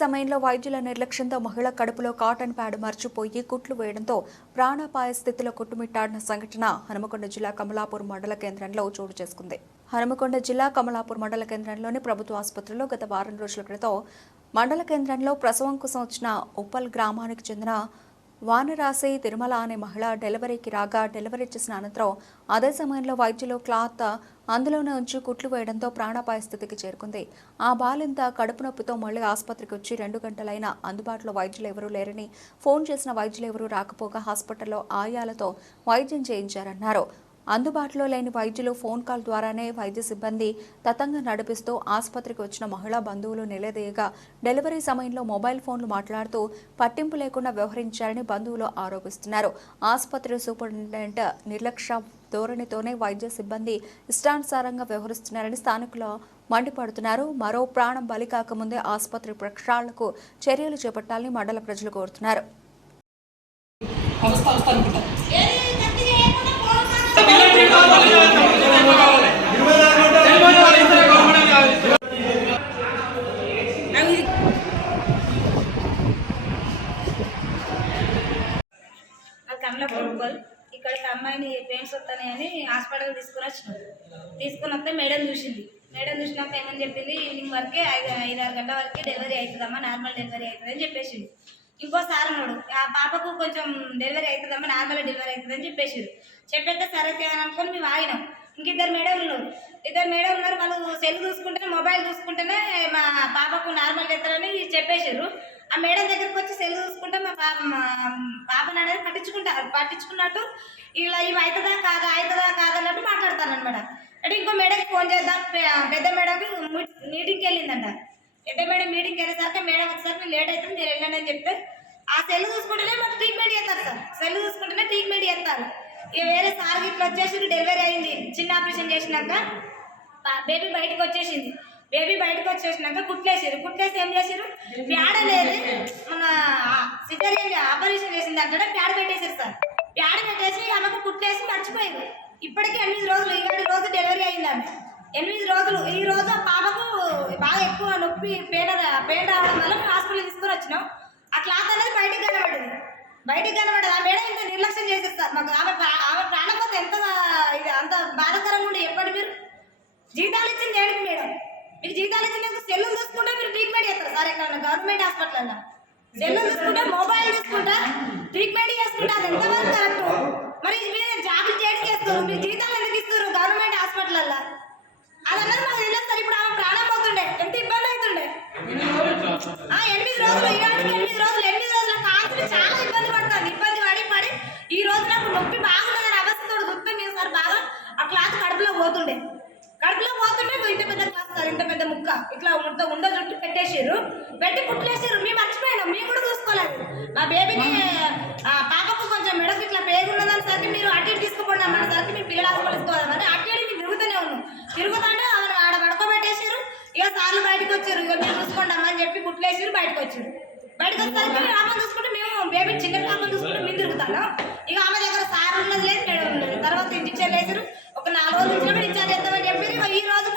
సమయంలో వైద్యుల నిర్లక్ష్యంతో మహిళ కడుపులో కాటన్ ప్యాడ్ మర్చిపోయి కుట్లు వేయడంతో ప్రాణాపాయ స్థితిలో కొట్టుమిట్టాడిన సంఘటన హనుమకొండ జిల్లా కమలాపూర్ మండల కేంద్రంలో చోటు చేసుకుంది. హనుమకొండ జిల్లా కమలాపూర్ మండల కేంద్రంలోని ప్రభుత్వ ఆసుపత్రిలో గత వారం రోజుల క్రితం మండల కేంద్రంలో ప్రసవం కోసం వచ్చిన ఉప్పల్ గ్రామానికి చెందిన వానరాశి తిరుమల అనే మహిళ డెలివరీకి రాగా డెలివరీ చేసిన అనంతరం అదే సమయంలో వైద్యులు క్లాత్ అందులోనే ఉంచి కుట్లు వేయడంతో ప్రాణాపాయ స్థితికి చేరుకుంది. ఆ బాలింత కడుపు నొప్పితో మళ్లీ ఆసుపత్రికి వచ్చి 2 గంటలైనా అందుబాటులో వైద్యులు ఎవరూ లేరని, ఫోన్ చేసిన వైద్యులు ఎవరూ రాకపోగా హాస్పిటల్లో ఆయాలతో వైద్యం చేయించారన్నారు. అందుబాటులో లేని వైద్యులు ఫోన్ కాల్ ద్వారానే వైద్య సిబ్బంది తతంగం నడిపిస్తూ ఆసుపత్రికి వచ్చిన మహిళా బంధువులు నిలదీయగా డెలివరీ సమయంలో మొబైల్ ఫోన్లు మాట్లాడుతూ పట్టింపు లేకుండా వ్యవహరించారని బంధువులు ఆరోపిస్తున్నారు. ఆసుపత్రి సూపరింటెండెంట్ నిర్లక్ష్య ధోరణితోనే వైద్య సిబ్బంది ఇష్టానుసారంగా వ్యవహరిస్తున్నారని స్థానికులు మండిపడుతున్నారు. మరో ప్రాణం బలి కాకముందే ఆసుపత్రి ప్రక్షాళనకు చర్యలు చేపట్టాలని మండల ప్రజలు కోరుతున్నారు. ఇక్కడికి అమ్మాయిని పెయిన్స్ వస్తాయని హాస్పిటల్ తీసుకుని వస్తే మేడం చూసినాక ఏమని చెప్పింది, ఈవినింగ్ వరకే 5-6 గంటల వరకు డెలివరీ అవుతుందమ్మా, నార్మల్ డెలివరీ అవుతుంది అని చెప్పేసింది. ఇంకోసారి ఉన్నాడు, ఆ పాపకు కొంచెం డెలివరీ అవుతుందమ్మా, నార్మల్ డెలివరీ అవుతుందని చెప్పేస్తే సరే అని అనుకొని మేము ఆగినాం. ఇద్దరు మేడం ఉన్నారు, వాళ్ళు సెల్ చూసుకుంటేనే మొబైల్ చూసుకుంటేనే మా పాపకు నార్మల్ అవుతారని చెప్పేసారు. ఆ మేడం దగ్గరకు వచ్చి సెల్ చూసుకుంటే మా పాపను అనేది పట్టించుకున్నట్టు ఇలా ఇవి అవుతుందా కాదన్నట్టు మాట్లాడతానమాట. అంటే ఇంకో మేడంకి ఫోన్ చేద్దాం, పెద్ద మేడంకి మీటింగ్కి వెళ్ళిందంట. పెద్ద మేడం మీటింగ్కి వెళ్ళేసరికి మేడం వచ్చేసరికి లేట్ అవుతుంది, మీరు వెళ్ళండి అని చెప్తే ఆ సెల్ చూసుకుంటేనే మాకు ట్రీట్మెంట్ చేస్తారు సార్. సెల్ చూసుకుంటేనే ట్రీట్మెంట్ చేస్తారు. ఇక వేరే సార్ ఇట్లా వచ్చేసి డెలివరీ అయింది, చిన్న ఆపరేషన్ చేసినాక బేబీ బయటకు వచ్చేసింది. కుట్లేసి ఏం చేసారు, ప్యాడ్ అనేది మన సిజేరియన్ ఆపరేషన్ చేసింది అంటే ప్యాడ్ పెట్టేసారు సార్. ప్యాడ్ పెట్టేసి ఆమెకు కుట్లేసి మర్చిపోయింది. ఇప్పటికీ 8 రోజులు, 7 రోజులు డెలివరీ అయింది ఆమె. 8 రోజులు. ఈ రోజు ఆ పాపకు బాగా ఎక్కువ నొప్పి పెయిన్ రావడం వల్ల మేము హాస్పిటల్ తీసుకొని వచ్చినాం. ఆ క్లాత్ అనేది బయటికి కనబడింది. ఆ మేడం ఇంత నిర్లక్ష్యం చేసేస్తారు మాకు. ఆమె ప్రాణం పోతే అంత బాధాకరంగా ఉండి చెప్పండి. మీరు జీతాలు ఇచ్చింది ఏంటి మేడం? మీకు జీతాలు ఇచ్చిన సెల్లు చూసుకుంటే మీరు ట్రీట్మెంట్ చేస్తారు సార్. ఎక్కడ గవర్నమెంట్ హాస్పిటల్లో సెల్లు చూసుకుంటే, మొబైల్ చూసుకుంటా ట్రీట్మెంట్ చేసుకుంటే అది ఎంతవరకు కరెక్ట్? మరి మీరు జాబులు చేయడానికి చేస్తారు, మీరు జీతాలు ఎందుకు ఇస్తారు గవర్నమెంట్ హాస్పిటల్లో? అదన్నది మాకు తెలియదు సార్. ఇప్పుడు ఆమె ప్రాణం పోతుండే ఎంత ఇబ్బంది అవుతుండే. 8 రోజులు, 8 రోజుల కాల్చులు చాలా ఇబ్బంది పడుతుంది. ఇబ్బంది పడి ఈ రోజు నాకు నొప్పి బాగుండదని అవస్థతో చూస్తే మేము సార్ బాగా ఆ క్లాత్ కడుపులో పోతుంటే ఇంత పెద్ద క్లాత్ సార్, ఇంత పెద్ద ముక్క ఇట్లా ఉండ చుట్టూ పెట్టి కుట్లేసారు. మేము మర్చిపోయినాం, మేము కూడా చూసుకోలేదు. మా బేబీని పాపకు కొంచెం మెడకు ఇట్లా పేగున్నదని సరికి మీరు అటు ఇటు తీసుకుపోండి అన్న సరికి మేము పిల్లలు హాస్పిటల్ తీసుకోవాలని అటు మేము తిరుగుతూనే ఉన్నాం. తిరుగుతుంటే ఆడ పడుకోబెట్టేసారు. ఇక సార్లు బయటకు వచ్చారు, ఇక మీరు చూసుకోండి అమ్మ అని చెప్పి కుట్లేసారు. బయటకు వచ్చేసరికి ఆమె చూసుకుంటే మేము బేబీ చిన్న పాపను చూసుకుంటే మేము తిరుగుతాను. ఇక ఆమె దగ్గర సార్ ఉన్నది లేదు, మేడం ఉన్నది. తర్వాత ఇంటికి వేసారు. ఒక 4 రోజులు ఇచ్చినప్పుడు ఇచ్చారు చేద్దామని చెప్పి ఈ రోజు